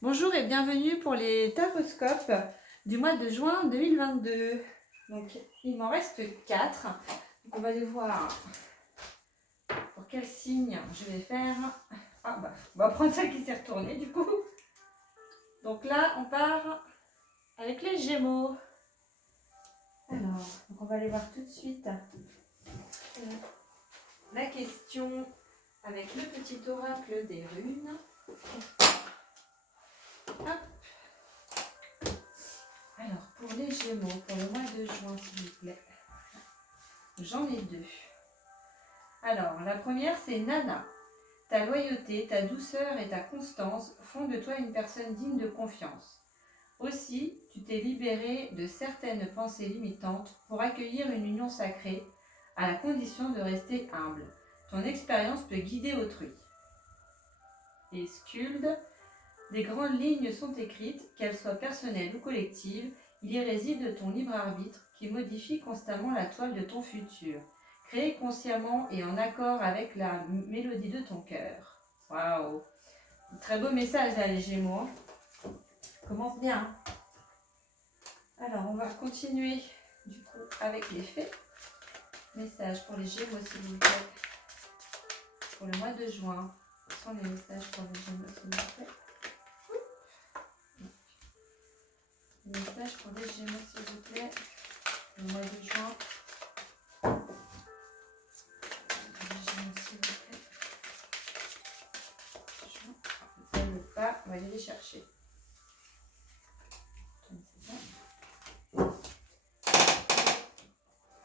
Bonjour et bienvenue pour les taroscopes du mois de juin 2022. Donc il m'en reste 4. Donc, on va aller voir pour quel signe je vais faire. On va prendre celle qui s'est retournée du coup. Donc là on part avec les Gémeaux. Alors, donc on va aller voir tout de suite la question avec le petit oracle des runes. Hop. Alors, pour les Gémeaux, pour le mois de juin, s'il vous plaît, j'en ai 2. Alors, la première, c'est Nana. Ta loyauté, ta douceur et ta constance font de toi une personne digne de confiance. Aussi, tu t'es libéré de certaines pensées limitantes pour accueillir une union sacrée, à la condition de rester humble. Ton expérience peut guider autrui. Et Skuld, des grandes lignes sont écrites, qu'elles soient personnelles ou collectives, il y réside ton libre arbitre qui modifie constamment la toile de ton futur, créé consciemment et en accord avec la mélodie de ton cœur. Waouh! Très beau message là les Gémeaux. Commence bien. Alors on va continuer du coup avec les faits. Message pour les Gémeaux s'il vous plaît. Pour le mois de juin. Ce sont les messages pour les Gémeaux s'il vous plaît. Message pour les Gémeaux s'il vous plaît. Le mois de juin. Les Gémeaux s'il vous plaît. Juin. Ne pas, on va aller les chercher.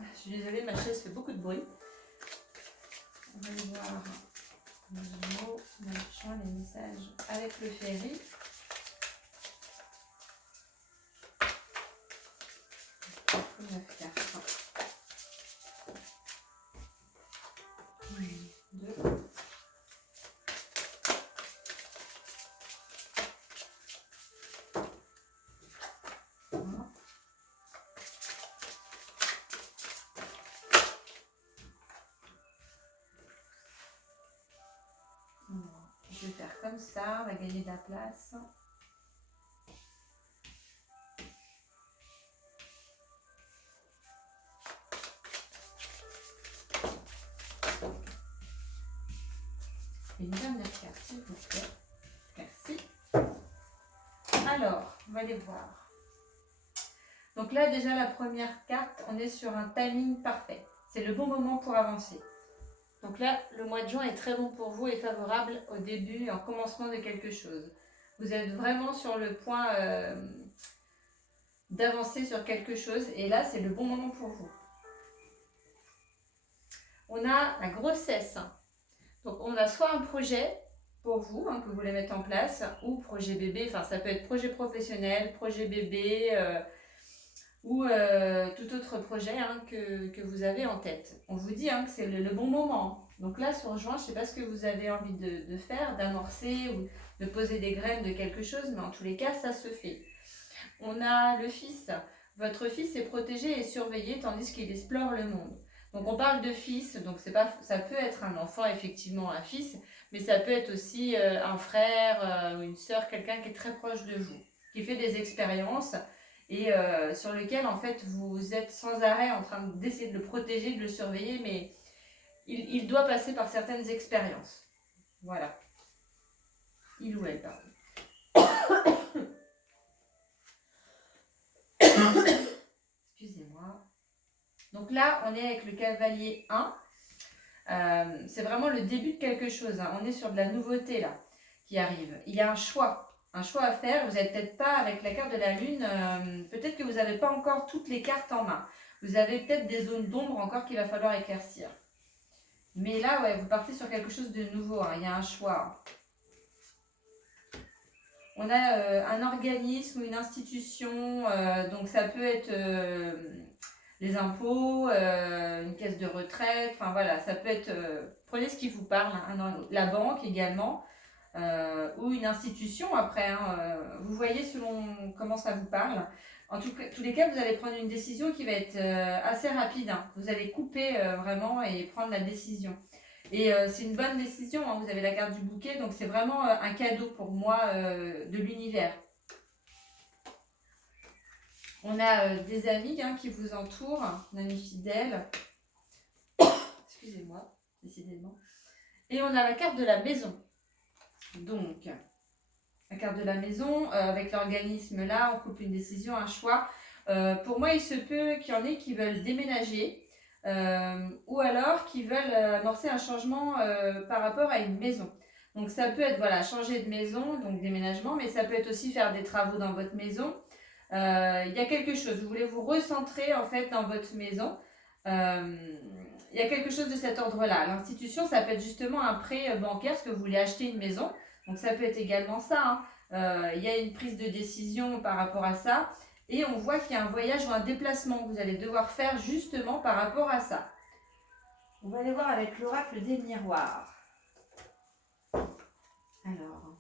Je suis désolée, ma chaise fait beaucoup de bruit. On va aller voir les Gémeaux, les messages avec le ferry. Je vais faire comme ça, on va gagner de la place. Une dernière carte, s'il vous plaît. Merci. Alors, on va aller voir. Donc là, déjà, la première carte, on est sur un timing parfait. C'est le bon moment pour avancer. Donc là, le mois de juin est très bon pour vous et favorable au début et en commencement de quelque chose. Vous êtes vraiment sur le point d'avancer sur quelque chose et là, c'est le bon moment pour vous. On a la grossesse. Donc on a soit un projet pour vous, que vous voulez mettre en place, ou projet bébé, enfin ça peut être projet professionnel, projet bébé, ou tout autre projet que vous avez en tête. On vous dit que c'est le bon moment. Donc là sur juin, je ne sais pas ce que vous avez envie de faire, d'amorcer ou de poser des graines de quelque chose, mais en tous les cas ça se fait. On a le fils. Votre fils est protégé et surveillé tandis qu'il explore le monde. Donc on parle de fils, donc ça peut être un enfant, effectivement un fils, mais ça peut être aussi un frère, une sœur, quelqu'un qui est très proche de vous, qui fait des expériences et sur lequel en fait vous êtes sans arrêt en train d'essayer de le protéger, de le surveiller, mais il doit passer par certaines expériences. Voilà. Il ou elle, pardon. Excusez-moi. Donc là, on est avec le cavalier 1. C'est vraiment le début de quelque chose. On est sur de la nouveauté là qui arrive. Il y a un choix à faire. Vous n'êtes peut-être pas avec la carte de la lune. Peut-être que vous n'avez pas encore toutes les cartes en main. Vous avez peut-être des zones d'ombre encore qu'il va falloir éclaircir. Mais là, ouais, vous partez sur quelque chose de nouveau. Il y a un choix. On a un organisme ou une institution. Donc ça peut être les impôts, une caisse de retraite, enfin voilà, ça peut être, prenez ce qui vous parle, la banque également, ou une institution après, vous voyez selon comment ça vous parle. En tous les cas, vous allez prendre une décision qui va être assez rapide, vous allez couper vraiment et prendre la décision. Et c'est une bonne décision, hein. Vous avez la carte du bouquet, donc c'est vraiment un cadeau pour moi de l'univers. On a des amis hein, qui vous entourent, un ami fidèle. Excusez-moi, décidément. Et on a la carte de la maison. Donc, la carte de la maison, avec l'organisme là, on coupe une décision, un choix. Pour moi, il se peut qu'il y en ait qui veulent déménager ou alors qui veulent amorcer un changement par rapport à une maison. Donc ça peut être voilà, changer de maison, donc déménagement, mais ça peut être aussi faire des travaux dans votre maison. Il y a quelque chose, vous voulez vous recentrer en fait dans votre maison. Il y a quelque chose de cet ordre-là. L'institution, ça peut être justement un prêt bancaire, parce que vous voulez acheter une maison. Donc ça peut être également ça. Hein. Il y a une prise de décision par rapport à ça. Et on voit qu'il y a un voyage ou un déplacement que vous allez devoir faire justement par rapport à ça. On va aller voir avec l'oracle des miroirs. Alors,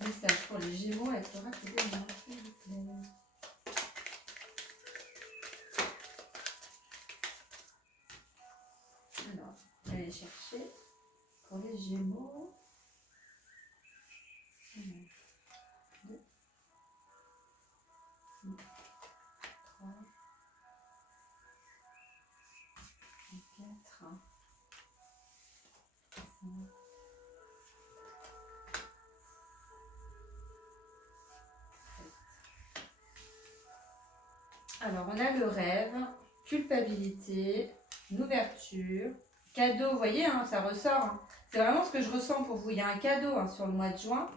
message pour les Gémeaux avec l'oracle des miroirs, s'il vous plaît. Alors, on va aller chercher pour les Gémeaux. 1, 2, 3, 4, 5. Alors, on a le rêve, culpabilité, une ouverture, cadeau, vous voyez, hein, ça ressort. Hein. C'est vraiment ce que je ressens pour vous. Il y a un cadeau hein, sur le mois de juin.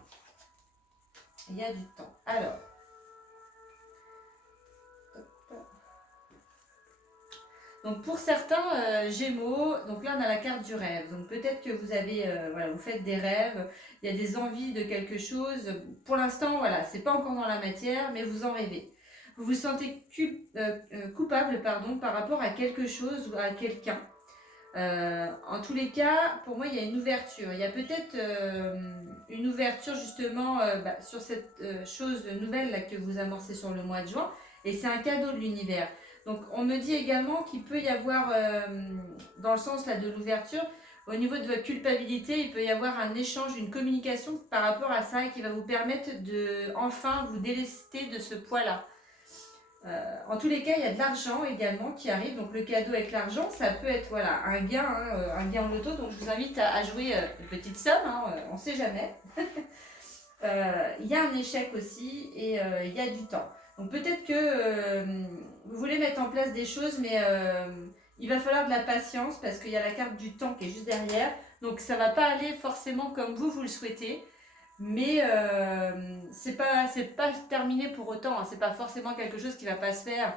Il y a du temps. Alors, donc pour certains Gémeaux, donc là on a la carte du rêve. Donc peut-être que vous avez, voilà, vous faites des rêves, il y a des envies de quelque chose. Pour l'instant, voilà, c'est pas encore dans la matière, mais vous en rêvez. Vous vous sentez coupable, pardon, par rapport à quelque chose ou à quelqu'un. En tous les cas, pour moi, il y a une ouverture. Il y a peut-être une ouverture justement sur cette chose nouvelle là, que vous amorcez sur le mois de juin. Et c'est un cadeau de l'univers. Donc, on me dit également qu'il peut y avoir, dans le sens là, de l'ouverture, au niveau de votre culpabilité, il peut y avoir un échange, une communication par rapport à ça et qui va vous permettre de enfin vous délester de ce poids-là. En tous les cas, il y a de l'argent également qui arrive. Donc le cadeau avec l'argent, ça peut être voilà, un gain en loto. Donc je vous invite à jouer une petite somme, hein, on ne sait jamais. Il y a un échec aussi et il y a du temps. Donc peut-être que vous voulez mettre en place des choses, mais il va falloir de la patience parce qu'il y a la carte du temps qui est juste derrière. Donc ça ne va pas aller forcément comme vous le souhaitez. Mais c'est pas terminé pour autant, hein. C'est pas forcément quelque chose qui va pas se faire.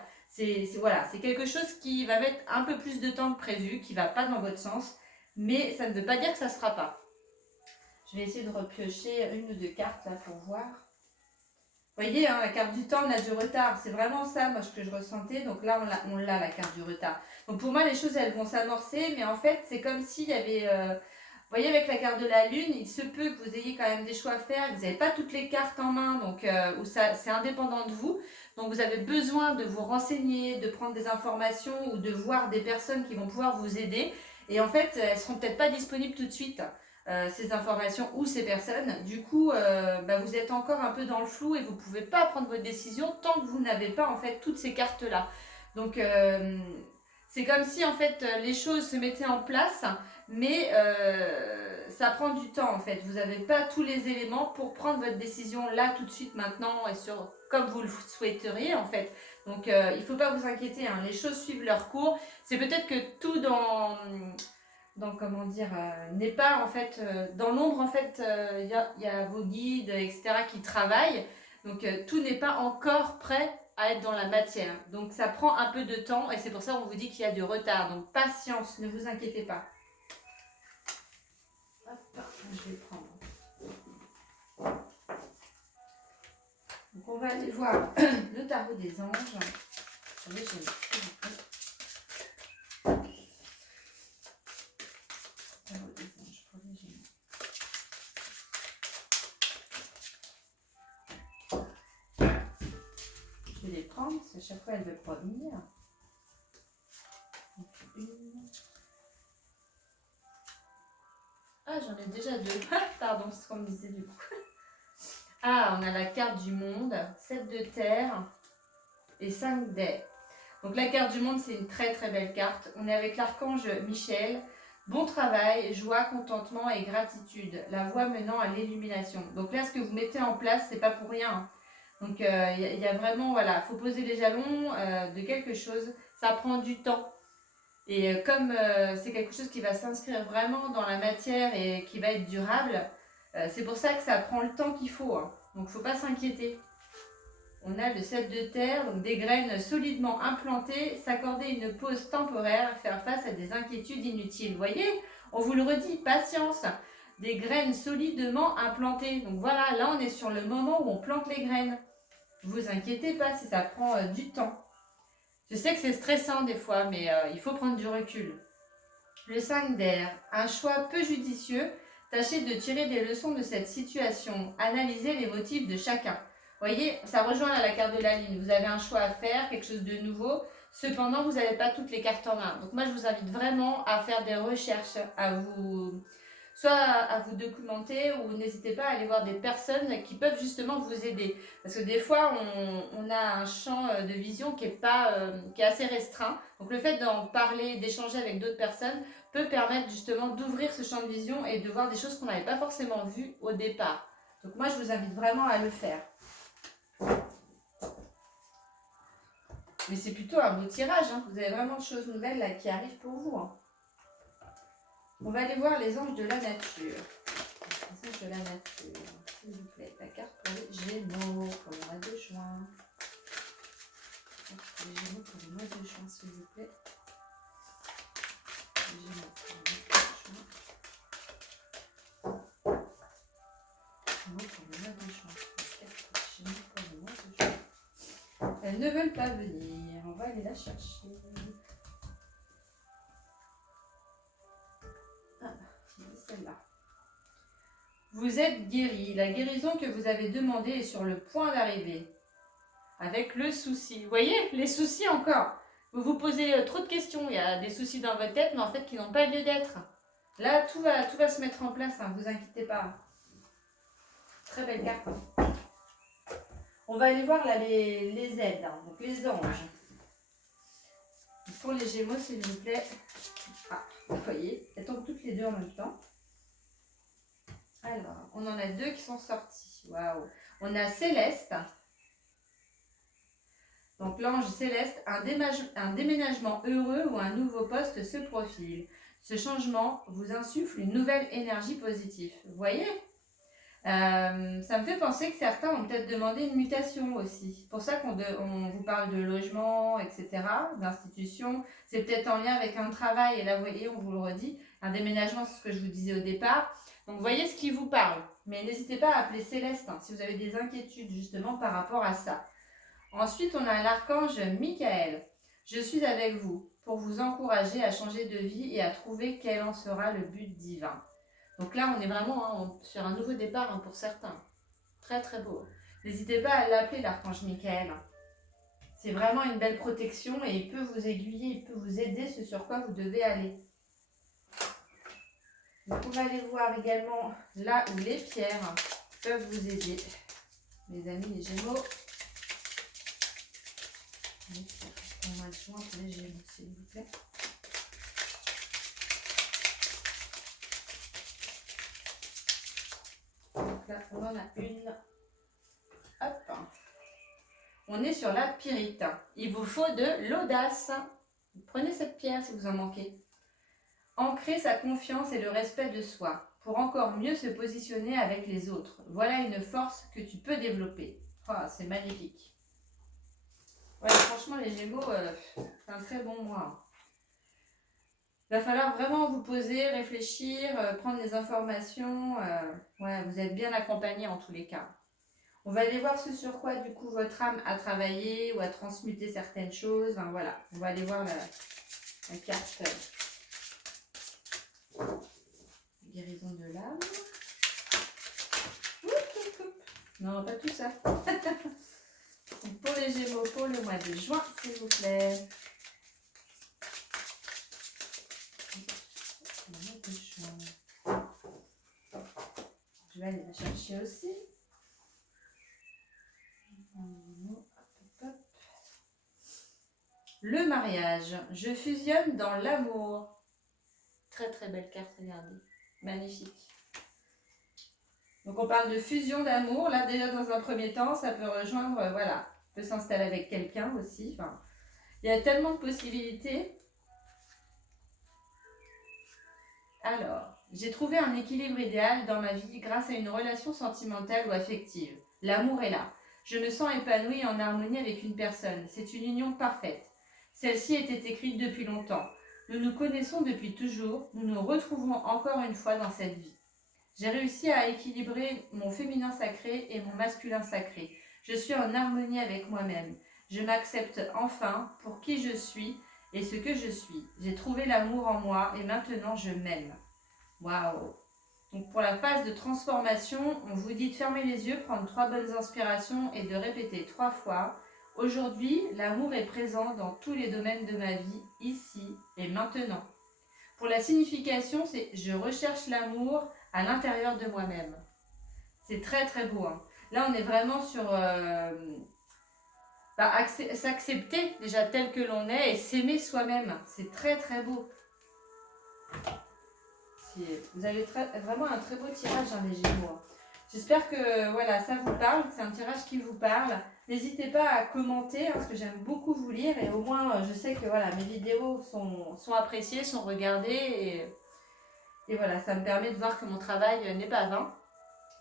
Voilà, c'est quelque chose qui va mettre un peu plus de temps que prévu, qui va pas dans votre sens, mais ça ne veut pas dire que ça se fera pas. Je vais essayer de repiocher une ou deux cartes là pour voir. Vous voyez, hein, la carte du temps, on a du retard. C'est vraiment ça, moi, ce que je ressentais. Donc là, on l'a la carte du retard. Donc pour moi, les choses, elles vont s'amorcer, mais en fait, c'est comme s'il y avait... vous voyez, avec la carte de la Lune, il se peut que vous ayez quand même des choix à faire. Vous n'avez pas toutes les cartes en main, donc où c'est indépendant de vous. Donc vous avez besoin de vous renseigner, de prendre des informations ou de voir des personnes qui vont pouvoir vous aider. Et en fait, elles ne seront peut-être pas disponibles tout de suite, ces informations ou ces personnes. Du coup, vous êtes encore un peu dans le flou et vous ne pouvez pas prendre votre décision tant que vous n'avez pas en fait toutes ces cartes-là. Donc c'est comme si en fait les choses se mettaient en place, mais ça prend du temps en fait. Vous n'avez pas tous les éléments pour prendre votre décision là tout de suite maintenant et comme vous le souhaiteriez en fait. Donc il ne faut pas vous inquiéter, hein. Les choses suivent leur cours. C'est peut-être que tout dans comment dire, n'est pas en fait dans l'ombre en fait. Il y a vos guides etc qui travaillent. Donc tout n'est pas encore prêt à être dans la matière. Donc ça prend un peu de temps et c'est pour ça qu'on vous dit qu'il y a du retard. Donc patience, ne vous inquiétez pas. Hop, je vais prendre. Donc on va aller voir le tarot des anges. Attendez, je vais tarot des anges pour les Gémeaux. Je vais les prendre parce que chaque fois elles veulent revenir. Donc, 1, déjà 2. Pardon, c'est ce qu'on me disait du coup. Ah, on a la carte du monde, 7 de terre et 5 d'air. Donc la carte du monde, c'est une très très belle carte. On est avec l'archange Michel. Bon travail, joie, contentement et gratitude. La voie menant à l'illumination. Donc là, ce que vous mettez en place, c'est pas pour rien. Donc il y a vraiment, voilà, faut poser les jalons de quelque chose. Ça prend du temps. Et comme c'est quelque chose qui va s'inscrire vraiment dans la matière et qui va être durable, c'est pour ça que ça prend le temps qu'il faut. Hein. Donc il ne faut pas s'inquiéter. On a le 7 de terre, donc des graines solidement implantées, s'accorder une pause temporaire, faire face à des inquiétudes inutiles. Vous voyez, on vous le redit, patience. Des graines solidement implantées. Donc voilà, là on est sur le moment où on plante les graines. Ne vous inquiétez pas si ça prend du temps. Je sais que c'est stressant des fois, mais il faut prendre du recul. Le 5 d'air, un choix peu judicieux. Tâchez de tirer des leçons de cette situation. Analysez les motifs de chacun. Vous voyez, ça rejoint à la carte de la ligne. Vous avez un choix à faire, quelque chose de nouveau. Cependant, vous n'avez pas toutes les cartes en main. Donc moi, je vous invite vraiment à faire des recherches, soit à vous documenter ou n'hésitez pas à aller voir des personnes qui peuvent justement vous aider. Parce que des fois, on a un champ de vision qui est assez restreint. Donc le fait d'en parler, d'échanger avec d'autres personnes peut permettre justement d'ouvrir ce champ de vision et de voir des choses qu'on n'avait pas forcément vues au départ. Donc moi, je vous invite vraiment à le faire. Mais c'est plutôt un beau tirage. Hein. Vous avez vraiment de choses nouvelles là, qui arrivent pour vous. Hein. On va aller voir les anges de la nature. Les anges de la nature, s'il vous plaît. La carte pour les Gémeaux pour le mois de juin. Les Gémeaux pour le mois de juin, s'il vous plaît. Les Gémeaux pour le mois de juin. Gémeaux pour le mois de juin. Les cartes Gémeaux pour le mois de juin. Elles ne veulent pas venir. On va aller la chercher. Celle-là. Vous êtes guéri. La guérison que vous avez demandée est sur le point d'arriver. Avec le souci. Vous voyez, les soucis encore. Vous vous posez trop de questions. Il y a des soucis dans votre tête, mais en fait qui n'ont pas lieu d'être. Là, tout va se mettre en place. Hein, vous inquiétez pas. Très belle carte. On va aller voir là les aides. Hein, donc les anges. Pour les Gémeaux, s'il vous plaît. Ah, vous voyez, elles tombent toutes les deux en même temps. Alors, on en a 2 qui sont sortis. Waouh. On a Céleste. Donc l'ange Céleste, un déménagement heureux ou un nouveau poste se profile. Ce changement vous insuffle une nouvelle énergie positive. Vous voyez, ça me fait penser que certains ont peut-être demandé une mutation aussi. C'est pour ça qu'on vous parle de logement, etc., d'institution. C'est peut-être en lien avec un travail. Et là, vous voyez, on vous le redit, un déménagement, c'est ce que je vous disais au départ. Donc, voyez ce qui vous parle. Mais n'hésitez pas à appeler Céleste hein, si vous avez des inquiétudes justement par rapport à ça. Ensuite, on a l'archange Michael. Je suis avec vous pour vous encourager à changer de vie et à trouver quel en sera le but divin. Donc là, on est vraiment sur un nouveau départ hein, pour certains. Très très beau. N'hésitez pas à l'appeler l'archange Michael. C'est vraiment une belle protection et il peut vous aiguiller, il peut vous aider ce sur quoi vous devez aller. Donc on va aller voir également là où les pierres peuvent vous aider. Les amis, les Gémeaux. On va le joindre pour les Gémeaux, s'il vous plaît. Donc là, on en a une. Hop. On est sur la pyrite. Il vous faut de l'audace. Prenez cette pierre si vous en manquez. Ancrer sa confiance et le respect de soi pour encore mieux se positionner avec les autres. Voilà une force que tu peux développer. Oh, c'est magnifique. Ouais, franchement, les Gémeaux, c'est un très bon mois. Il va falloir vraiment vous poser, réfléchir, prendre des informations. Ouais, vous êtes bien accompagné en tous les cas. On va aller voir ce sur quoi, du coup, votre âme a travaillé ou a transmuté certaines choses. Enfin, voilà, on va aller voir la carte guérison de l'âme. Non, pas tout ça. Donc pour les Gémeaux, pour le mois de juin, s'il vous plaît. Le mois de juin. vais aller la chercher aussi. Le mariage. Je fusionne dans l'amour. Très très belle carte, regardez. Magnifique. Donc on parle de fusion d'amour. Là déjà dans un premier temps, ça peut rejoindre, voilà, peut s'installer avec quelqu'un aussi. Enfin, il y a tellement de possibilités. Alors, j'ai trouvé un équilibre idéal dans ma vie grâce à une relation sentimentale ou affective. L'amour est là. Je me sens épanouie et en harmonie avec une personne. C'est une union parfaite. Celle-ci était écrite depuis longtemps. Nous nous connaissons depuis toujours. Nous nous retrouvons encore une fois dans cette vie. J'ai réussi à équilibrer mon féminin sacré et mon masculin sacré. Je suis en harmonie avec moi-même. Je m'accepte enfin pour qui je suis et ce que je suis. J'ai trouvé l'amour en moi et maintenant je m'aime. Waouh! Donc pour la phase de transformation, on vous dit de fermer les yeux, prendre 3 bonnes inspirations et de répéter 3 fois. Aujourd'hui, l'amour est présent dans tous les domaines de ma vie, ici et maintenant. Pour la signification, c'est je recherche l'amour à l'intérieur de moi-même. C'est très très beau. Hein. Là, on est vraiment sur s'accepter déjà tel que l'on est et s'aimer soi-même. C'est très très beau. Vous avez vraiment un très beau tirage, hein, les Gémeaux. J'espère que voilà, ça vous parle, que c'est un tirage qui vous parle. N'hésitez pas à commenter, hein, parce que j'aime beaucoup vous lire et au moins je sais que voilà, mes vidéos sont appréciées, sont regardées et voilà, ça me permet de voir que mon travail n'est pas vain.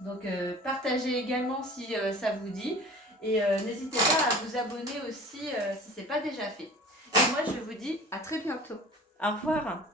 Donc partagez également si ça vous dit et n'hésitez pas à vous abonner aussi si ce n'est pas déjà fait. Et moi je vous dis à très bientôt. Au revoir.